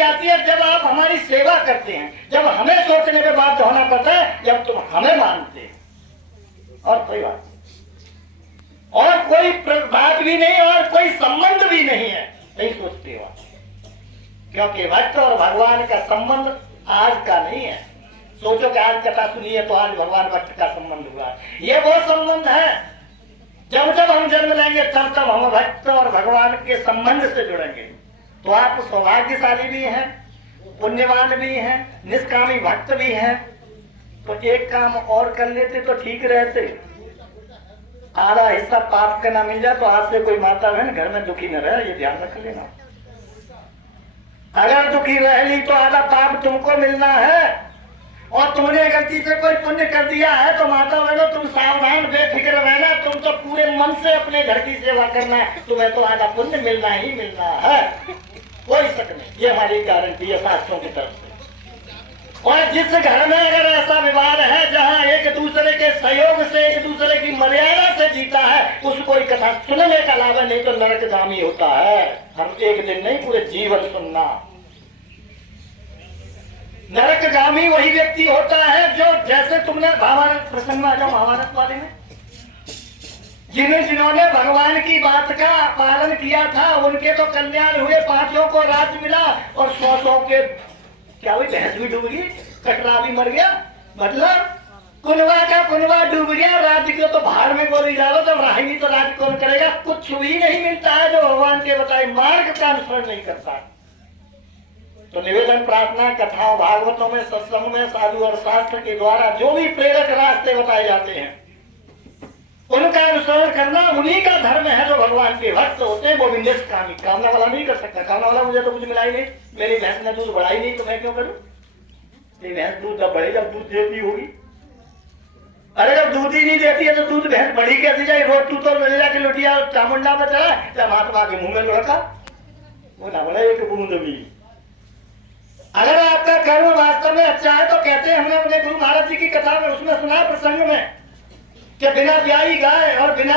तभी आती है जब आप हमारी सेवा करते हैं, जब हमें सोचने पे बात होना पड़ता है, जब तुम हमें मानते हैं, और कोई बात और कोई बात भी नहीं और कोई संबंध भी नहीं है, नहीं सोचते हो। क्योंकि भक्त और भगवान का संबंध आज का नहीं है। सोचो कि आज कथा सुनी है तो आज भगवान भक्त का संबंध हुआ, ये वो संबंध है जब जब हम जन्म लेंगे तब तब हम भक्त और भगवान के संबंध से जुड़ेंगे। तो आप सौभाग्यशाली भी हैं, पुण्यवान भी हैं, निष्कामी भक्त भी हैं। तो एक काम और कर लेते तो ठीक रहते, आधा हिस्सा पाप का ना मिल जाए तो आज से कोई माता बहन घर में दुखी न रहे, ये ध्यान रख लेना। अगर दुखी रह ली तो आधा पाप तुमको मिलना है, और तुमने गलती से कोई पुण्य कर दिया है तो माता बहनों तुम सावधान बेफिक्र रहना, तुम तो पूरे मन से अपने घर की सेवा करना है, तुम्हें तो आधा पुण्य मिलना ही मिलना है, कोई शक नहीं। ये हमारी गारंटी है शास्त्रों की तरफ से। और जिस घर में अगर ऐसा विवाद है जहाँ एक दूसरे के सहयोग से, एक दूसरे की मर्यादा से जीता है, उस कोई कथा सुनने का लाभ है, नहीं तो नरकगामी होता है। हम एक दिन नहीं पूरे जीवन सुनना। नरकगामी वही व्यक्ति होता है जो, जैसे तुमने महाभारत प्रसंग में जो महाभारत वाले में जिन्होंने भगवान की बात का पालन किया था उनके तो कल्याण हुए, 5 को राज्य मिला, और 100 के क्या हुई, भैंस भी डूब गई, कटरा भी मर गया, मतलब कुनवा का कुनवा डूब गया, राज्य को तो भाड़ में गोली डालो, जब रहेगी तो राज्य कौन करेगा। कुछ भी नहीं मिलता है जो भगवान के बताए मार्ग का अनुसरण नहीं करता। तो निवेदन प्रार्थना कथाओं भागवतों में, सत्संग में, साधु और शास्त्र के द्वारा जो भी प्रेरक रास्ते बताए जाते हैं उनका अनुसरण करना उन्हीं का धर्म है। जो भगवान के भक्त होते हैं वो भी निष्कामी, कामना वाला नहीं कर सकता। कामना वाला मुझे तो कुछ मिला ही नहीं, मेरी भैंस ने दूध बढ़ा ही नहीं तो मैं क्यों करूं। ये भैंस दूध जब बढ़े जब दूध देती होगी, अरे जब दूध ही नहीं देती है तो दूध भैंस बढ़ी कैसे जाए। रोज तू तो ले जाके लुटिया चामुंडा में चला, जब महात्मा के मुंह में लुढ़का वो ना बोला एक बूंद भी। अगर आपका कर्म वास्तव में अच्छा है तो कहते हैं, हमने अपने गुरु महाराज जी की कथा में उसमें सुना प्रसंग में कि बिना ब्याही गाय और बिना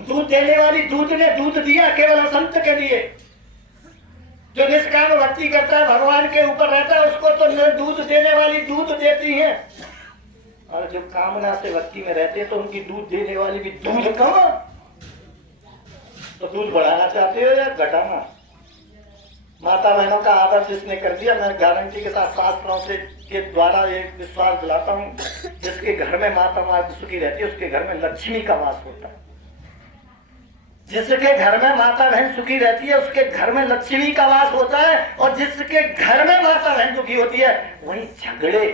दूध देने वाली दूध ने दूध दिया केवल संत के लिए। जो निष्काम भक्ति करता है, भगवान के ऊपर रहता है, उसको तो दूध देने वाली दूध देती है, और जो कामना से भक्ति में रहते हैं तो उनकी दूध देने वाली भी दूध कहाँ। तो दूध बढ़ाना चाहते हो या घटाना। माता बहनों का आदर जिसने कर दिया, मैं गारंटी के साथ शास्त्रों से के द्वारा एक विश्वास दिलाता हूँ, जिसके घर में माता सुखी रहती है उसके घर में लक्ष्मी का वास होता है। जिसके घर में माता बहन सुखी रहती है उसके घर में लक्ष्मी का वास होता है, और जिसके घर में माता बहन दुखी होती है वहीं झगड़े,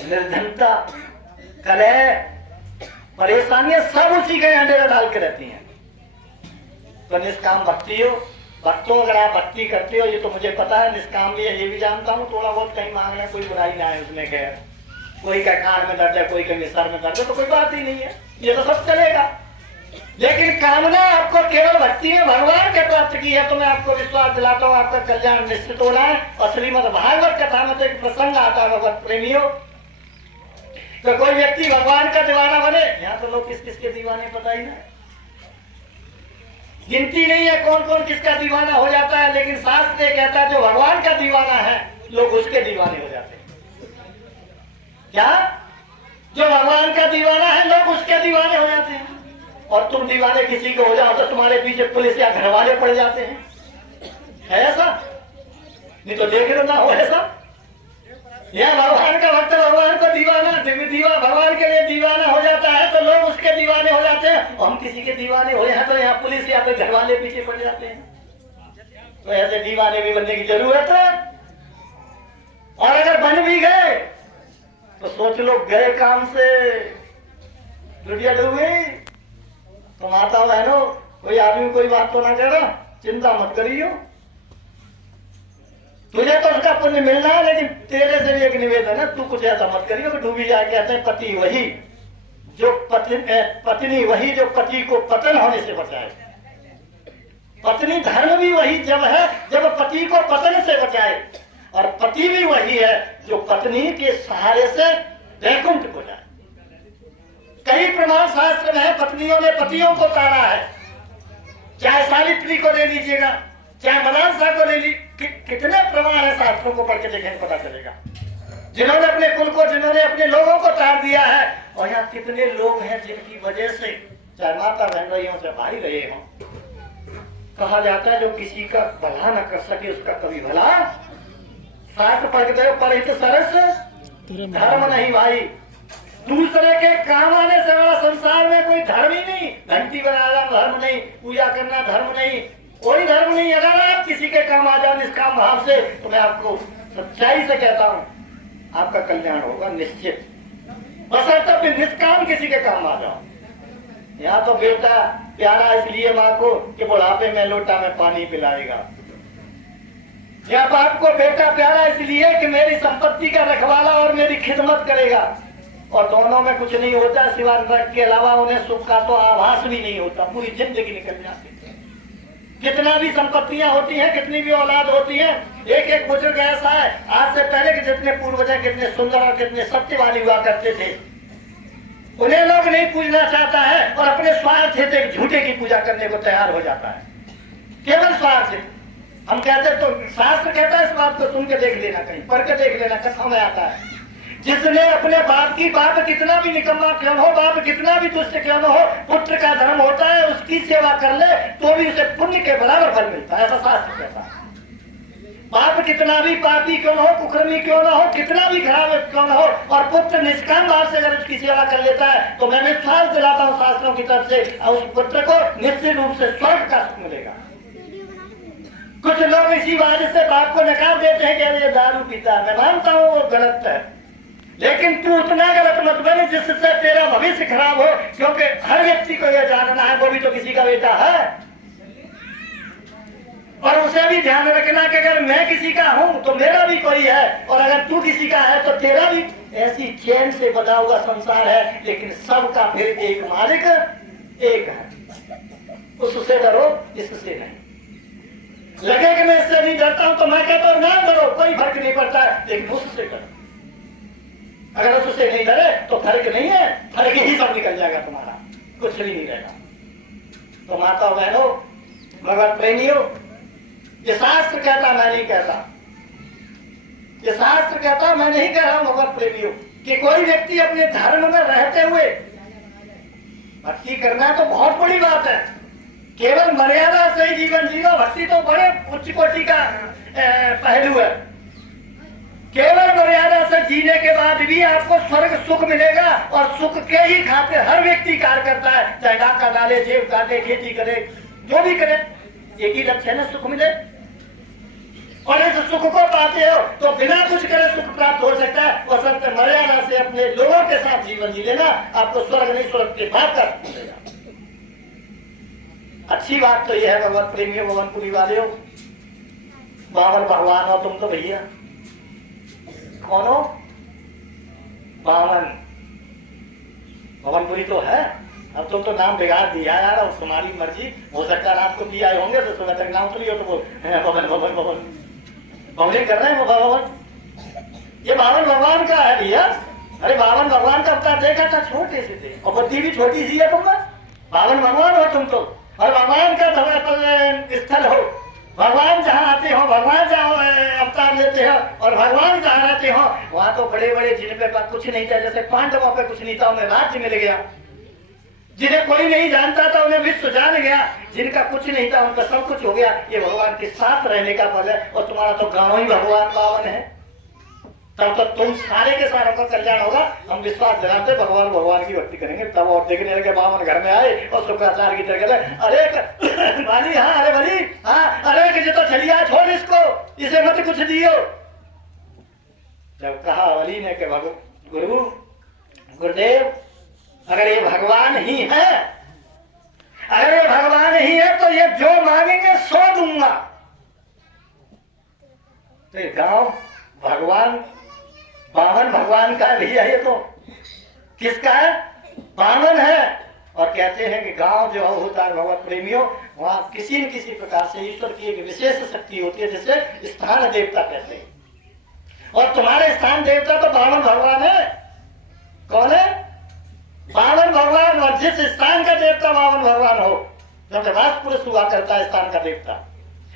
निर्धनता, कलह, परेशानियां सब उसी के यहाँ डेरा डाल के रहती हैं। तो निष्काम भक्ति हो, भक्तों अगर आप भक्ति करते हो, ये तो मुझे पता है, निष्काम भी है ये भी जानता हूँ, थोड़ा बहुत कहीं मांगना कोई बुराई ना है उसमें। खैर कोई का कान में दर्द है, कोई कहीं सर में दर्द है, तो कोई बात ही नहीं है, ये तो सब चलेगा। लेकिन कामना आपको केवल भक्ति में भगवान के प्राप्त की है, तो मैं आपको विश्वास दिलाता हूँ आपका कल्याण निश्चित होना है। और श्रीमद् भागवत कथा में तो एक प्रसंग आता है, भगवत प्रेमियों, तो कोई व्यक्ति भगवान का दीवाना बने, यहाँ तो लोग किस किसके दीवाने पता ही ना, गिनती नहीं है कौन कौन किसका दीवाना हो जाता है, लेकिन शास्त्र कहता है जो भगवान का दीवाना है लोग उसके दीवाने हो जाते हैं। क्या? जो भगवान का दीवाना है लोग उसके दीवाने हो जाते हैं। और तुम दीवाने किसी को हो जाओ तो तुम्हारे पीछे पुलिस या घर वाले पड़ जाते हैं, है ऐसा? नहीं तो देख लो ना हो ऐसा। यह भगवान का भक्त भगवान को दीवाना भगवान के लिए दीवाना हो जाता है तो लोग उसके दीवाने हो जाते हैं, और हम किसी के दीवाने हो हैं तो यहाँ पुलिस या फिर घर वाले पीछे पड़ जाते हैं। तो ऐसे दीवाने भी बनने की जरूरत है। और अगर बन भी गए तो सोच लो गए काम से लुटिया डूब गई। तो माता बहनों, कोई आदमी कोई बात तो ना कह रहा, चिंता मत करियो, तुझे तो उसका पुण्य मिलना है, लेकिन तेरे से भी एक निवेदन है, तू कुछ ऐसा मत करियो कि डूबी जाए। कहते हैं पति वही जो पत्नी वही जो पति को पतन होने से बचाए। पत्नी धर्म भी वही जब है जब पति को पतन से बचाए, और पति भी वही है जो पत्नी के सहारे से वैकुंठ को जाए। कई प्रमाण शास्त्र में है, पत्नियों ने पतियों को तारा है। चाहे सावित्री को ले लीजिएगा, चाहे मनांसा को ले कितने प्रमाण है शास्त्रों को पढ़ के देखें पता चलेगा। जिन्होंने अपने कुल को, जिन्होंने अपने लोगों को तार दिया है, और यहाँ कितने लोग हैं जिनकी वजह से चाहे माता बहन रही हो चाहे भाई रहे हो, कहा जाता है जो किसी का भला न कर सके उसका कभी भला। शास्त्र पढ़ते हो पर तो सरस धर्म नहीं भाई। दूसरे के काम आने से बड़ा संसार में कोई धर्म ही नहीं। घंटी बनाना धर्म नहीं, पूजा करना धर्म नहीं, कोई धर्म नहीं। अगर आप किसी के काम आ जाओ निष्काम भाव से, तो मैं आपको सच्चाई से कहता हूँ आपका कल्याण होगा निश्चित। बशर्ते फिर निष्काम किसी के काम आ जाओ। यहाँ तो बेटा प्यारा इसलिए माँ को कि बुढ़ापे में लोटा में पानी पिलाएगा, या बाप को बेटा प्यारा इसलिए कि मेरी संपत्ति का रखवाला और मेरी खिदमत करेगा। और दोनों में कुछ नहीं होता सिवाय नरक के अलावा उन्हें सुख का तो आभास भी नहीं होता। पूरी जिंदगी निकल जाती है। कितना भी संपत्तियां होती हैं, कितनी भी औलाद होती है, एक एक बुजुर्ग ऐसा है आज से पहले कि जितने पूर्वज कितने सुंदर और कितने सत्यवादी हुआ करते थे, उन्हें लोग नहीं पूजना चाहता है और अपने स्वार्थ से झूठे की पूजा करने को तैयार हो जाता है, केवल स्वार्थ से। हम कहते तो शास्त्र कहता है इस बात को सुन के देख लेना, कहीं पढ़ के देख लेना, कथा में आता है। जिसने अपने बाप की, बाप कितना भी निकम्मा क्यों हो, बाप कितना भी दुष्ट क्यों न हो, पुत्र का धर्म होता है उसकी सेवा कर ले तो भी उसे पुण्य के बराबर फल मिलता है, ऐसा शास्त्र कहता है। बाप कितना भी पापी क्यों न हो, कुकर्मी क्यों न हो, कितना भी खराब क्यों न हो, और पुत्र निष्काम भाव से अगर उसकी सेवा कर लेता है तो मैं विश्वास दिलाता हूँ शास्त्रों की तरफ से, उस पुत्र को निश्चित रूप से स्वर्ग का सुख मिलेगा। कुछ लोग इसी वजह से बाप को नकार देते हैं कि ये दारू पीता है। मैं मानता हूँ वो गलत है, लेकिन तू उतना गलत मत बने जिससे तेरा भविष्य खराब हो, क्योंकि हर व्यक्ति को यह जानना है वो भी तो किसी का बेटा है। और उसे भी ध्यान रखना कि अगर मैं किसी का हूं तो मेरा भी कोई है, और अगर तू किसी का है तो तेरा भी। ऐसी चैन से बना हुआ संसार है, लेकिन सबका फिर एक मालिक एक है। उससे डरो, इससे नहीं। लगे कि मैं इससे नहीं डरता हूं तो मैं कहता हूं ना डरो, कोई फर्क नहीं पड़ता है, लेकिन उससे डरो। अगर उससे नहीं डरे तो फर्क नहीं है, फर्क ही सब निकल जाएगा तुम्हारा, कुछ भी नहीं रहेगा। तो माता बहनों, भगवत प्रेमियों, ये शास्त्र कहता, मैं नहीं कहता, ये शास्त्र कहता, मैं नहीं कह रहा हूं भगवत प्रेमियों, कि कोई व्यक्ति अपने धर्म में रहते हुए भक्ति करना तो बहुत बड़ी बात है। केवल मर्यादा से ही जीवन जीना, भक्ति तो बड़े उच्च कोटि का पहलू है। केवल मर्यादा से जीने के बाद भी आपको स्वर्ग सुख मिलेगा, और सुख के ही खातिर हर व्यक्ति कार्य करता है, चाहे डाका डाले, जेब काटे, खेती करे, जो भी करे, एक ही लक्ष्य है ना, सुख मिले। और इस सुख को पाते हो तो बिना कुछ करे सुख प्राप्त हो सकता है। और सबसे मर्यादा से अपने लोगों के साथ जीवन जी लेना, आपको स्वर्ग नहीं स्वर्ग के बाद का सुख मिलेगा। अच्छी बात तो यह है भगवत प्रेमियों, भवनपुरी वाले हो, बावन भगवान हो तुम तो भैया। कौन हो? बावन भवनपुरी तो है। अब तुम तो नाम बिगाड़ दिया यार, और तुम्हारी मर्जी, हो सकता है रात को पी आए होंगे तो सुबह तक नाम सुनिए तो भवन भवन भवन भवन कर रहे हैं। भवन ये बावन भगवान का है भैया। अरे बावन भगवान का अवतार देखा था, छोटे से थे और बुद्धि भी छोटी सी है तुम। बावन भगवान हो तुम तो, और भगवान का स्थल हो। भगवान जहाँ आते हो, भगवान जहाँ अवतार लेते हो, और भगवान जहाँ रहते हो वहाँ तो बड़े बड़े जिन पे कुछ नहीं था, जैसे पांडवों पे कुछ नहीं था उन्हें राज्य मिल गया। जिन्हें कोई नहीं जानता था उन्हें विश्व जान गया, जिनका कुछ नहीं था उनका सब कुछ हो गया। ये भगवान के साथ रहने का फल है। और तुम्हारा तो गांव ही भगवान बावन है, तब तो तुम सारे के सारों का कल्याण होगा। हम विश्वास दिलाते भगवान भगवान की भक्ति करेंगे, तब और देखने लगे बावन घर में आए और शुक्राचार्य की तरह कहते, अरे भाली, हाँ अरे भाली, हाँ अरे कि तो चलिए छोड़ इसको, इसे मत कुछ दियो। जब कहा वली ने कि गुरु गुरुदेव, अगर ये भगवान ही है, अगर ये भगवान ही है तो ये जो मांगेंगे सो दूंगा। तो ये गांव भगवान बावन भगवान का भैया, ये तो किसका है? बावन है। और कहते हैं कि गांव जो होता है भगवत प्रेमियों, वहां किसी न किसी प्रकार से ईश्वर की एक विशेष शक्ति होती है, जिसे स्थान देवता कहते हैं। और तुम्हारे स्थान देवता तो बावन भगवान है। कौन है? बावन भगवान। और जिस स्थान का देवता बावन भगवान हो, जब वास पुरुष हुआ करता है स्थान का देवता,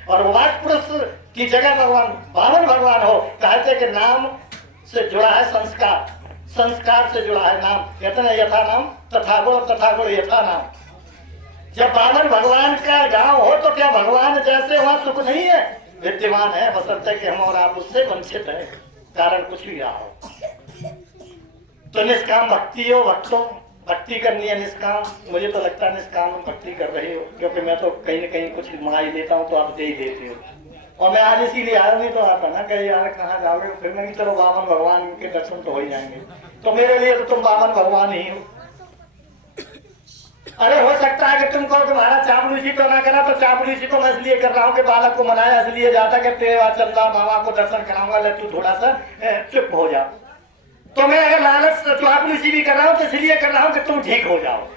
और वाक पुरुष की जगह भगवान वामन भगवान हो। कहते कि नाम से जुड़ा है संस्कार, संस्कार से जुड़ा है नाम। कहते हैं यथा नाम तथा गुण, तथा गुण यथा नाम। जब वामन भगवान का गांव हो तो क्या भगवान जैसे वहां सुख नहीं है? विद्यमान है, बशर्ते कि हम और आप उससे वंचित है, कारण कुछ भी रहा हो। तो निष्काम भक्ति हो, भक्तों भक्ति करनी है निष्काम। मुझे तो लगता है निष्काम भक्ति कर रहे हो, क्योंकि मैं तो कहीं न कहीं कुछ मंगा ही देता हूँ तो आप दे ही देते हो। और मैं आज इसीलिए आया, नहीं तो आता ना कहीं यार कहाँ जाओगे, फिर मैं चलो वामन भगवान के दर्शन तो हो ही जाएंगे। तो मेरे लिए तो तुम वामन भगवान ही हो। अरे हो सकता है कि तुम कहो तुम्हारा चापलूसी तो ना करा, तो चापलूसी तो मैं इसलिए कर रहा हूँ कि बालक को मनाया इसलिए जाता कि तेरे बाद चल रहा बाबा को दर्शन कराऊंगा, ले तू थोड़ा सा चुप हो जा। तो मैं अगर लालच चापलूसी भी कर रहा हूँ तो इसलिए कर रहा हूँ कि तुम ठीक हो जाओ।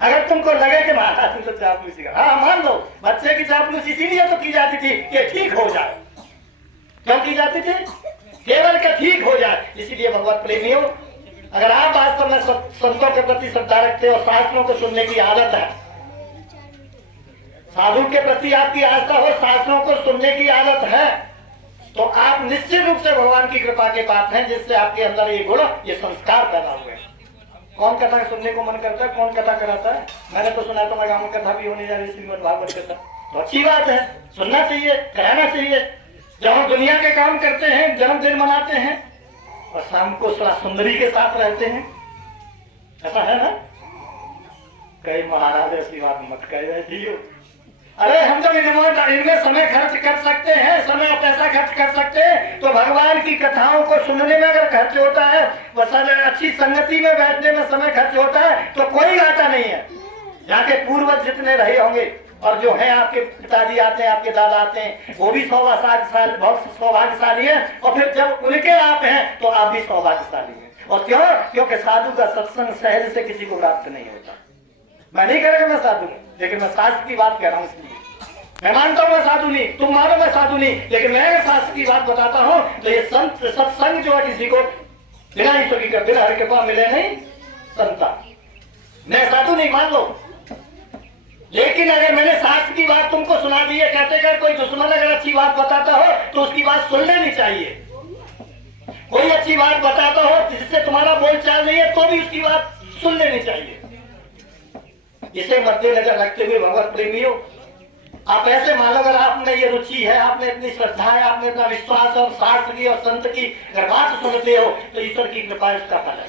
अगर तुमको लगे कि महाराज तुम तो चापलूसी कर, हाँ मान लो बच्चे की चापलूसी इसीलिए तो की जाती थी कि ठीक हो जाए। क्यों की जाती थी? केवल के ठीक हो जाए। इसीलिए भगवत प्रेमी हो, अगर आप वास्तव में संतों के प्रति श्रद्धा रखते हो, शास्त्रों को सुनने की आदत है, साधु के प्रति आपकी आस्था हो, शास्त्रों को सुनने की आदत है, तो आप निश्चित रूप से भगवान की कृपा के पात्र हैं, जिससे आपके अंदर ये गुण, ये संस्कार पैदा हुए। कौन कथा सुनने को मन करता है? कौन कथा कराता है? मैंने तो सुना तो मैं गाँव में कथा भी होने जा रही श्रीमद् भागवत कथा, तो अच्छी बात है, सुनना चाहिए, कराना चाहिए। जब हम दुनिया के काम करते हैं, जन्मदिन मनाते हैं और शाम को सुंदरी के साथ रहते हैं, ऐसा है ना? कई महाराज ऐसी बात मत कह रहे हो। अरे हम जब इनमें समय खर्च कर सकते हैं, समय और पैसा खर्च कर सकते हैं, तो भगवान की कथाओं को सुनने में अगर खर्च होता है, वह अच्छी संगति में बैठने में समय खर्च होता है, तो कोई घाटा नहीं है। यहाँ के पूर्वज जितने रहे होंगे और जो है आपके पिताजी आते हैं, आपके दादा आते हैं, वो भी बहुत सौभाग्यशाली है। और फिर जब उनके आप हैं तो आप भी सौभाग्यशाली हैं। और क्यों? क्योंकि साधु का सत्संग सहज से किसी को प्राप्त नहीं होता। मैं नहीं कह रहा मैं साधु हूँ, लेकिन मैं शास्त्र की बात कह रहा हूँ। इसलिए मैं मानता हूँ मैं साधु नहीं, तुम मानो मैं साधु नहीं, लेकिन मैं अगर शास्त्र की बात बताता हूँ तो ये संत सत्संग जो है किसी को बिना ईश्वर की कर, बिना हर कृपा मिले नहीं संता। मैं साधु नहीं, मान लो, लेकिन अगर मैंने शास्त्र की बात तुमको सुना दी है, कहते कर कोई दुश्मन अगर अच्छी बात बताता हो तो उसकी बात सुन लेनी चाहिए। कोई अच्छी बात बताता हो जिससे तुम्हारा बोलचाल नहीं है तो भी उसकी बात सुन लेनी चाहिए। इसे मद्देनजर रखते हुए भगवत प्रेमियों, आप ऐसे मान लो अगर आपने ये रुचि है, आपने इतनी श्रद्धा है, आपने इतना विश्वास और शास्त्र की और संत की अगर बात सुनते हो तो ईश्वर की कृपा इसका फल है।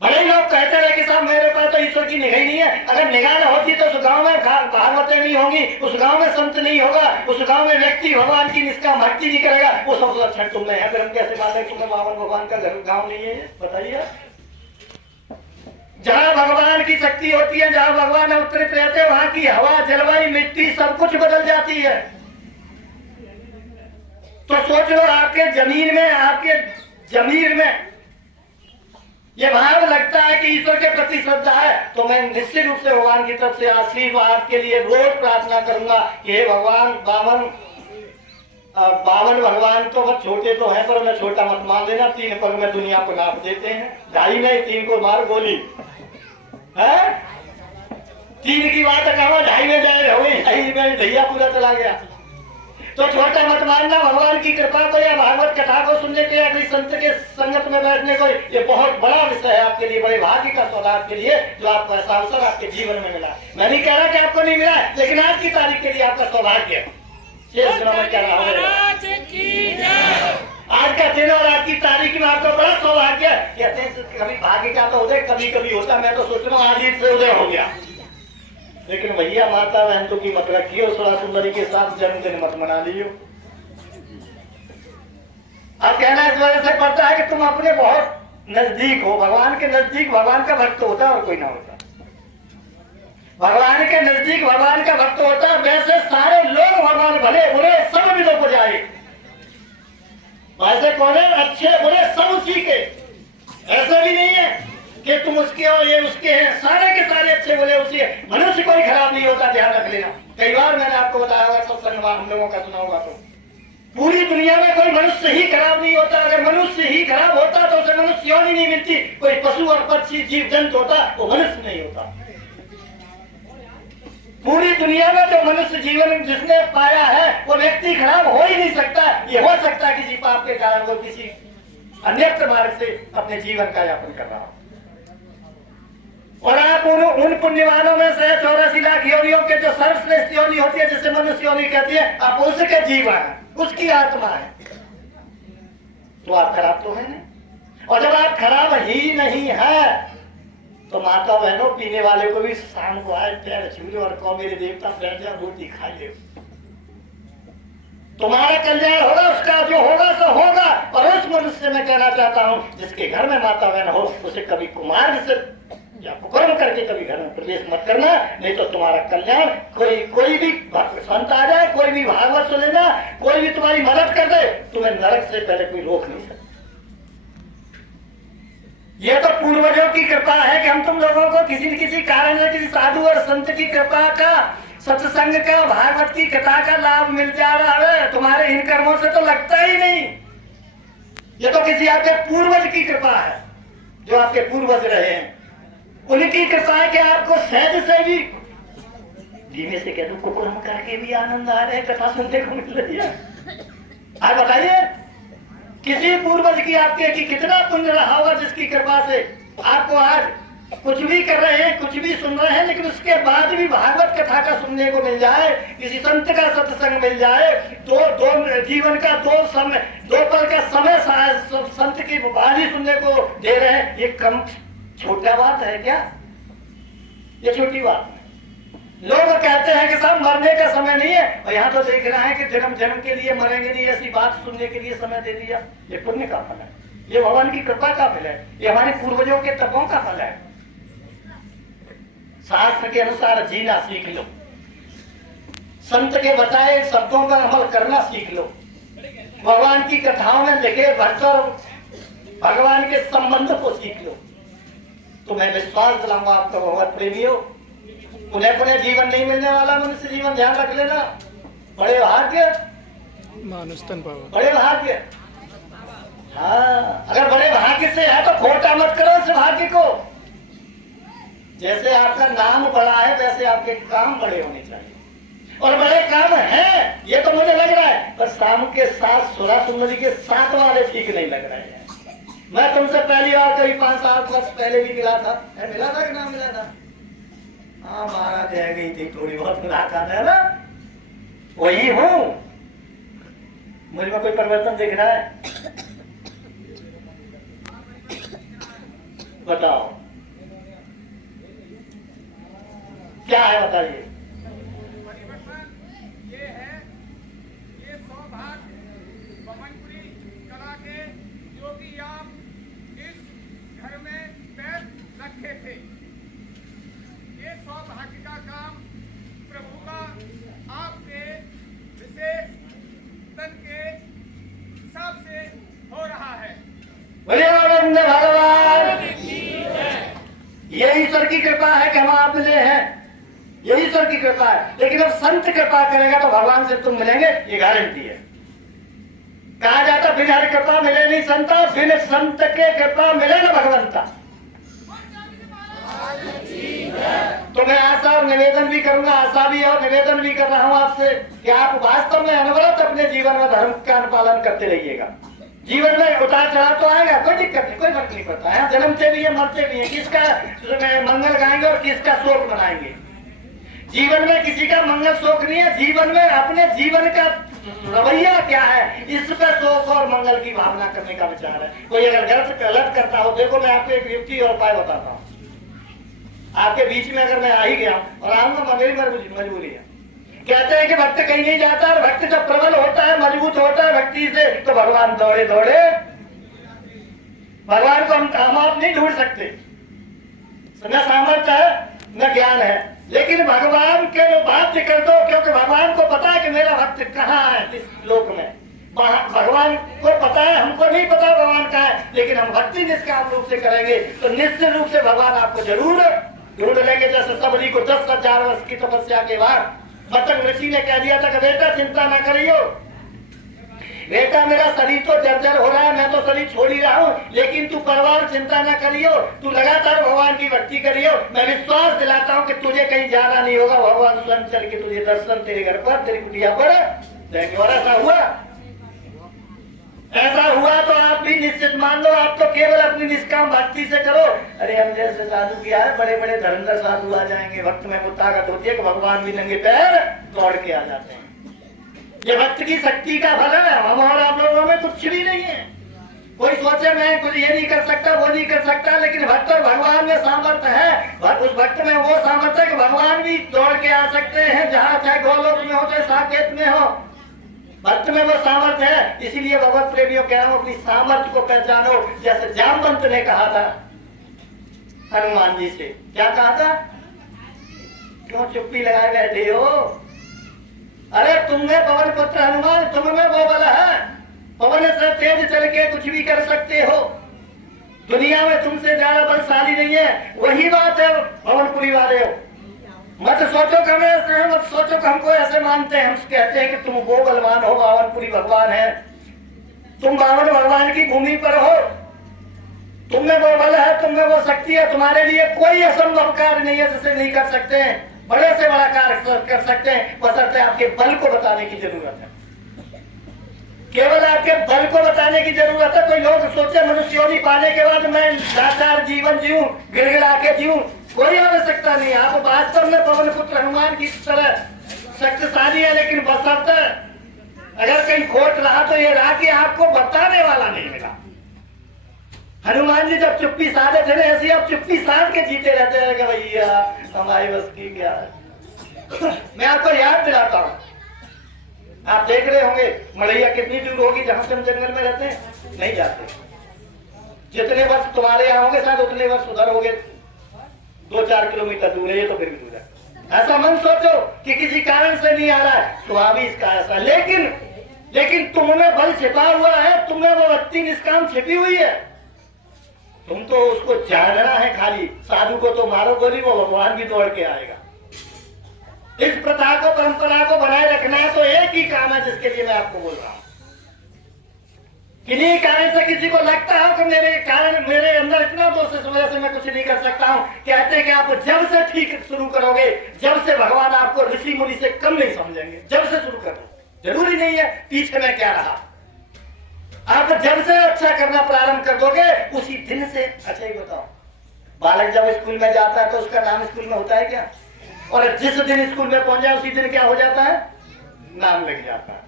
भले ही लोग कहते रहे कि साहब मेरे पास तो ईश्वर की निगाह नहीं है, अगर निगाह न होती तो उस गांव में भागवतें नहीं होंगी, उस गांव में संत नहीं होगा, उस गांव में व्यक्ति भगवान की निष्काम भक्ति नहीं करेगा। वो सब लक्षण तुम में है, फिर हम कैसे मान लें तुम्हें बावन भगवान का गाँव नहीं है? बताइए। जहाँ भगवान की शक्ति होती है, जहाँ भगवान अवतरित रहते हैं, वहां की हवा, जलवायु, मिट्टी सब कुछ बदल जाती है। तो सोच लो आपके जमीन में, आपके जमीर में ये भाव लगता है कि ईश्वर के प्रति श्रद्धा है, तो मैं निश्चित रूप से भगवान की तरफ से आशीर्वाद के लिए रोज प्रार्थना करूंगा कि हे भगवान, बावन भगवान तो बहुत छोटे तो हैं, पर मैं छोटा मत मान लेना। 3 पग में दुनिया को नाप देते हैं, 2.5 में 3 को मार गोली है। 3 की बात है, कहा 2.5 में जाए रहे, 2.5 में भैया पूरा चला गया। तो छोटा मत मानना भगवान की कृपा को या भागवत कथा को सुनने के या कोई संत के संगत में बैठने को। ये बहुत बड़ा विषय है आपके लिए, बड़े भाग्य का सौभाग्य के लिए जो आपको ऐसा अवसर आपके जीवन में मिला। मैं नहीं कह रहा कि आपको नहीं मिला, लेकिन आज की तारीख के लिए आपका सौभाग्य है। आज का दिन और आज की तारीख में आपको बड़ा सौभाग्य है। कहते हैं कभी भाग्य का तो उदय कभी कभी होता, मैं तो सोच रहा हूँ आज ही से उदय हो गया। लेकिन भैया माता बहनों की मत रखियो, थोड़ा सुंदरी के साथ जन्मदिन मत मना लियो। अब कहना इस वजह से पड़ता है कि तुम अपने बहुत नजदीक हो, भगवान के नजदीक भगवान का भक्त होता है और कोई ना होता। भगवान के नजदीक भगवान का भक्त होता है, वैसे सारे लोग भगवान भले बुरे सब मिलो को जाए। ऐसे कौन है? अच्छे बुरे सब उसी के। ऐसा भी नहीं है कि तुम उसके और ये उसके हैं, सारे के सारे अच्छे बुरे उसी है। मनुष्य कोई खराब नहीं होता, ध्यान रख लेना। कई बार मैंने आपको बताया होगा, सत्संग हम लोगों का सुना होगा, तो पूरी दुनिया में कोई मनुष्य ही खराब नहीं होता। अगर मनुष्य ही खराब होता तो उसे मनुष्य योनि नहीं मिलती। कोई पशु और पक्षी जीव जंतु होता, वो मनुष्य नहीं होता। पूरी दुनिया में जो मनुष्य जीवन जिसने पाया है वो व्यक्ति खराब हो ही नहीं सकता। ये हो सकता है किसी पाप के कारण वो किसी अन्यत्र मार्ग से अपने जीवन का यापन कर रहा हो। और आप उन पुण्यवानों में से 84 लाख योनियों के जो सर्वश्रेष्ठ योनि होती है जिसे मनुष्य योनि कहती है, आप उसके जीवन है, उसकी आत्मा है, तो आप खराब तो है नहीं। और जब आप खराब ही नहीं है तो माता बहनों पीने वाले को भी शाम को आए पैर छू और कहो मेरे देवता बैठ जा रोटी खा ले, तुम्हारा कल्याण होगा, उसका जो होगा सो होगा। और उस मनुष्य से मैं कहना चाहता हूं जिसके घर में माता बहन हो उसे कभी कुमार्ग से या कुकर्म करके कभी घर में प्रवेश मत करना, नहीं तो तुम्हारा कल्याण कोई भी संत आ जाए, कोई भी भागवत सुन लेना, कोई भी तुम्हारी मदद कर दे, तुम्हें नरक से पहले कोई रोक नहीं सकता। ये तो पूर्वजों की कृपा है कि हम तुम लोगों को किसी न किसी कारण से किसी साधु और संत की कृपा का, सत्संग का, भागवत की कथा का लाभ मिल जा रहा है। तुम्हारे इन कर्मों से तो लगता ही नहीं। ये तो किसी आपके पूर्वज की कृपा है, जो आपके पूर्वज रहे हैं, उनकी कृपा है कि आपको सहज से भी धीमे से कह दो कुकर्म करके भी आनंद आ रहे हैं, कथा सुनने को मिल रही है। आप बताइए किसी पूर्वज की आपके कि कितना पुण्य रहा होगा जिसकी कृपा से आपको आज कुछ भी कर रहे हैं, कुछ भी सुन रहे हैं, लेकिन उसके बाद भी भागवत कथा का सुनने को मिल जाए, किसी संत का सत्संग मिल जाए, दो जीवन का दो पल का समय संत की वाणी सुनने को दे रहे हैं। ये कम छोटा बात है क्या? ये छोटी बात है। लोग कहते हैं कि साहब मरने का समय नहीं है, और यहाँ तो देख रहा है कि जन्म जन्म के लिए मरेंगे नहीं, ऐसी बात सुनने के लिए समय दे दिया। ये पुण्य का फल है, ये भगवान की कृपा का फल है, ये हमारे पूर्वजों के तपों का फल है। शास्त्र के अनुसार जीना सीख लो, संत के बताए शब्दों का अमल करना सीख लो, भगवान की कथाओं में लिखे भक्तों भगवान के संबंध को सीख लो, तो मैं विश्वास दिलाऊंगा आपका भगवत प्रेमी हो। पुनः पुनः जीवन नहीं मिलने वाला मनुष्य जीवन, ध्यान रख लेना। बड़े भाग्य बड़े भाग्य। हाँ, अगर बड़े भाग्य से है तो खोटा मत करो उस भाग्य को। जैसे आपका नाम बड़ा है वैसे आपके काम बड़े होने चाहिए, और बड़े काम हैं ये तो मुझे लग रहा है, पर शाम के 7 16 सुंदरी के 7 वाले ठीक नहीं लग रहे हैं। मैं तुमसे पहली बार करीब 5 साल पहले भी मिला था, मिला था कि ना मिला था? हाँ, महाराज रह गई थी थोड़ी बहुत मुलाकात, है ना? वही हूँ, मुझ में कोई परिवर्तन दिख रहा है? बताओ क्या है, बताइए। ये है, ये सौभाग्य पवनपुरी कला के जो कि आप इस घर में पैर रखे थे, ये सौभाग्य का काम प्रभु का आपसे विशेष तन के हिसाब से हो रहा है। आनंद भगवान, ये ईश्वर की कृपा है कि हम आप मिले हैं, ये ईश्वर की कृपा है। लेकिन जब संत कृपा करेगा तो भगवान से तुम मिलेंगे, ये गारंटी है। कहा जाता बिना कृपा मिले नहीं संता, बिन संत के कृपा मिले न भगवंता। तो मैं आशा और निवेदन भी करूंगा, आशा भी और निवेदन भी कर रहा हूं आपसे कि आप वास्तव में अनवरत अपने जीवन में धर्म का अनुपालन करते रहिएगा। जीवन में उतार चढ़ाव तो आएगा, कोई दिक्कत नहीं, कोई फर्क नहीं पड़ता है। जन्मते भी है, मरते भी है, किसका मंगल गाएंगे और किसका शोक मनाएंगे। जीवन में किसी का मंगल शोक नहीं है, जीवन में अपने जीवन का रवैया क्या है, इस पर शोक और मंगल की भावना करने का विचार है। कोई अगर गलत करता हो, देखो मैं आपको एक युक्ति और उपाय बताता हूँ। आपके बीच में अगर मैं आ ही गया और आऊंगा, मेरी मजबूरी है। कहते हैं कि भक्त कहीं नहीं जाता, और भक्त जब प्रबल होता है, मजबूत होता है भक्ति से, तो भगवान दौड़े दौड़े, भगवान को हम आप नहीं ढूंढ सकते, न सामर्थ्य है न ज्ञान है, लेकिन भगवान के बाध्य कर दो, क्योंकि भगवान को पता है कि मेरा भक्त कहाँ है इस लोक में। भगवान को पता है, हमको नहीं पता भगवान कहाँ है, लेकिन हम भक्ति निष्काम रूप से करेंगे तो निश्चित रूप से भगवान आपको जरूर ढूंढ लेंगे। जैसे सबरी को 10,000 वर्ष की तपस्या के बाद मतंग ऋषि ने कह दिया था कि बेटा चिंता न करियो, बेटा मेरा शरीर तो जर्जर हो रहा है, मैं तो शरीर छोड़ ही रहा हूँ, लेकिन तू परवार चिंता न करियो, तू लगातार भगवान की भक्ति करियो। मैं विश्वास दिलाता हूँ कि तुझे कहीं जाना नहीं होगा, भगवान स्वयं चल के तुझे दर्शन तेरे घर पर, तेरी कुटिया पर देंगे। और ऐसा हुआ, ऐसा हुआ तो आप भी निश्चित मान लो, आप तो केवल अपनी निष्काम भक्ति से करो। अरे हम जैसे साधु किया है, बड़े बड़े धर्मधर साधु आ जाएंगे, भक्त में वो ताकत होती है कि भगवान भी नंगे पैर दौड़ के आ जाते हैं। ये भक्त की शक्ति का फल है, हम और आप लोगों में कुछ भी नहीं है। कोई सोचे मैं कुछ ये नहीं कर सकता, वो नहीं कर सकता, लेकिन भक्त और भगवान में सामर्थ्य है। उस भक्त में वो सामर्थ्य है कि भगवान भी दौड़ के आ सकते हैं, जहाँ चाहे गोलोक में हो चाहे साकेत में हो, भक्त में वो सामर्थ्य है। इसीलिए भगवत प्रेमियों कह रहा हूं, अपनी सामर्थ्य को पहचानो। जैसे जामवंत ने कहा था हनुमान जी से, क्या कहा था? क्यों चुप्पी लगाए बैठे हो? अरे तुमने पवन पुत्र हनुमान, तुमने वो बल है, पवन से तेज चल के कुछ भी कर सकते हो। दुनिया में तुमसे ज्यादा बलशाली नहीं है। वही बात है पवनपुरी वाले हो, मत सोचो कि हमें ऐसे, मत सोचो कि हमको ऐसे मानते हैं। हम कहते हैं कि तुम वो बलवान हो, बावनपुरी भगवान है, तुम बावन भगवान की भूमि पर हो, तुम में वो बल है, तुम में वो शक्ति है, तुम्हारे लिए कोई असंभव कार्य नहीं है जिसे नहीं कर सकते हैं। बड़े से बड़ा कार्य कर सकते हैं, बशर्ते आपके बल को बताने की जरूरत है। केवल आपके बल को बताने की जरूरत है। कोई लोग सोचे मनुष्य योनि पाने के बाद मैं लाचार जीवन जीऊं, गिड़गिड़ा के जीऊं, कोई आवश्यकता नहीं है। आप वास्तव में पवन पुत्र हनुमान की तरह शक्तिशाली है, लेकिन बशर्ते अगर कहीं खोट रहा तो ये रहा कि आपको बताने वाला नहीं मिला। हनुमान जी जब चुप्पी साधे थे ना, ऐसे आप चुप्पी साध के जीते रहते हैं कि भैया हमारी बस की क्या है। मैं आपको याद दिलाता हूँ, आप देख रहे होंगे मड़ैया कितनी दूर होगी जहां से हम जंगल में रहते हैं, नहीं जाते। जितने वर्ष तुम्हारे यहाँ होंगे शायद उतने वर्ष उधर होंगे, 2-4 किलोमीटर दूर है, ये तो फिर भी दूर है। ऐसा मन सोचो कि किसी कारण से नहीं आ रहा है, स्वाभाविक इसका ऐसा, लेकिन तुमने बल छिपा हुआ है, तुम्हें वो भक्ति निष्काम छिपी हुई है। तुम तो उसको जानना है खाली। साधु को तो मारो गोली, वो भगवान भी दौड़ के आएगा। इस प्रथा को, परंपरा को बनाए रखना है तो एक ही काम है जिसके लिए मैं आपको बोल रहा हूं। किन्हीं कारण से किसी को लगता है कि मेरे अंदर इतना दोष है, इस वजह से मैं कुछ नहीं कर सकता हूं। कहते हैं कि आप जब से ठीक शुरू करोगे, जब से भगवान आपको ऋषि मुनि से कम नहीं समझेंगे। जब से शुरू करो, जरूरी नहीं है पीछे में क्या रहा। आप जब से अच्छा करना प्रारंभ कर दोगे उसी दिन से। अच्छा ही बताओ, बालक जब स्कूल में जाता है तो उसका नाम स्कूल में होता है क्या? और जिस दिन स्कूल में पहुंच जाए उसी दिन क्या हो जाता है? नाम लग जाता है।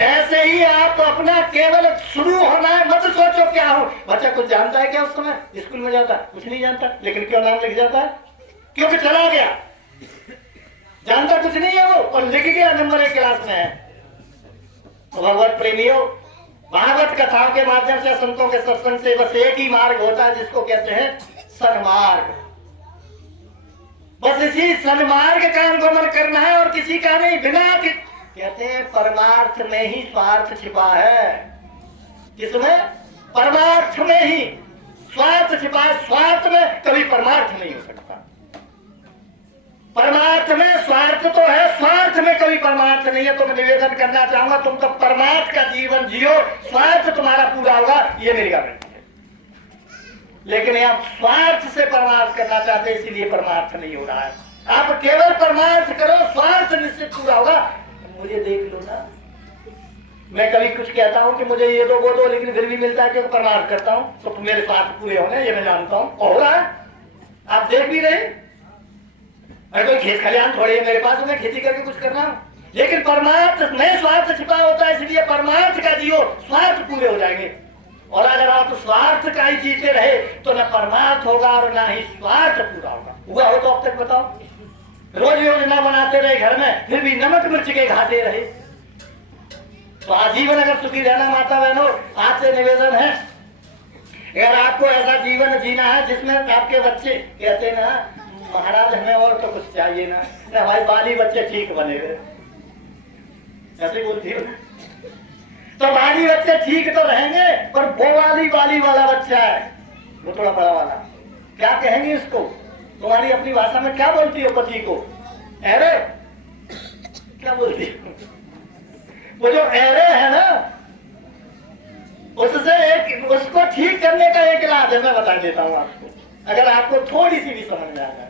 ऐसे ही आप अपना केवल शुरू होना है, मत सोचो क्या हो। बच्चा कुछ जानता है क्या? उस समय स्कूल में जाता कुछ नहीं जानता, लेकिन क्यों नाम लिख जाता है? क्योंकि चला गया, जानता कुछ नहीं है वो, और लिख गया नंबर 1 क्लास में है। तो भगवत प्रेमियों, भागवत कथाओं के माध्यम से, संतों के सत्संग से बस एक ही मार्ग होता है जिसको कहते हैं सन्मार्ग। बस इसी सन्मार्ग का अनुगमन करना है और किसी का नहीं। बिना कहते हैं परमार्थ में ही स्वार्थ छिपा है। किसमें? परमार्थ में ही स्वार्थ छिपा है। स्वार्थ में कभी परमार्थ नहीं हो सकता। परमार्थ में स्वार्थ तो है, स्वार्थ में कभी परमार्थ नहीं है। तो मैं निवेदन करना चाहूंगा, तुम तो परमार्थ का जीवन जियो, स्वार्थ तुम्हारा पूरा होगा, ये मेरी गारंटी है। लेकिन आप स्वार्थ से परमार्थ करना चाहते हैं, इसीलिए परमार्थ नहीं हो रहा है। आप केवल परमार्थ करो, स्वार्थ निश्चित पूरा होगा। मुझे देख लो ना, मैं कभी कुछ कहता हूं कि मुझे ये दो वो दो, लेकिन फिर भी मिलता है, क्योंकि परमार्थ करता हूं तो मेरे स्वार्थ पूरे होंगे, ये मैं जानता हूं। हो रहा है, आप देख भी रहे। अरे कोई खेत खलिहान थोड़ी है मेरे पास, मैं खेती करके कुछ कर रहा हूं, लेकिन परमार्थ में स्वार्थ छिपा होता है, इसलिए परमार्थ का जियो, स्वार्थ पूरे हो जाएंगे। और अगर आप स्वार्थ का ही जीते रहे तो न परमार्थ होगा और ना ही स्वार्थ पूरा होगा। हुआ हो तो अब तक बताओ? रोज योजना बनाते रहे घर में, फिर भी नमक मिर्च के खाते रहे, तो आजीवन अगर सुखी रहना माता बहनों, आपसे निवेदन है, अगर आपको ऐसा जीवन जीना है जिसमें आपके बच्चे कहते ना महाराज हमें और तो कुछ चाहिए ना, हमारे बाली बच्चे ठीक बने हुए, ऐसे बोलती हो, तो बाली बच्चे ठीक तो रहेंगे, पर वो बाली वाला बच्चा है, वो थोड़ा बड़ा वाला, क्या कहेंगे इसको? तुम्हारी अपनी भाषा में क्या बोलती हो पति को? अरे क्या बोलती हो? वो जो अरे है ना, उससे एक उसको ठीक करने का एक इलाज है, मैं बता देता हूँ आपको, अगर आपको थोड़ी सी भी समझ में आ जाए।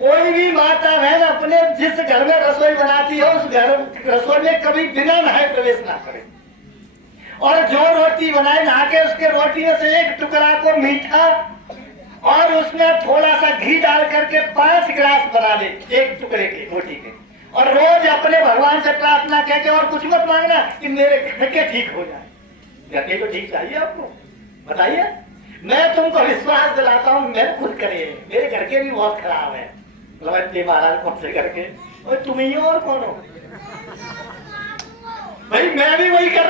कोई भी माता बहन अपने जिस घर में रसोई बनाती है उस घर रसोई में कभी बिना नहाए प्रवेश ना करे, और जो रोटी बनाए नहा के उसके रोटी में से एक टुकड़ा को मीठा और उसमें थोड़ा सा घी डाल करके 5 गिलास बना ले एक टुकड़े के रोटी के, और रोज अपने भगवान से प्रार्थना कह के, और कुछ मत मांगना कि मेरे घर के ठीक हो जाए। घर के तो ठीक चाहिए आपको, बताइए। मैं तुमको विश्वास दिलाता हूँ, मैं खुद करे, मेरे घर के भी बहुत खराब है, महाराज कौन से करके, और तुम ही हो और कौन हो भाई, मैं भी वही कर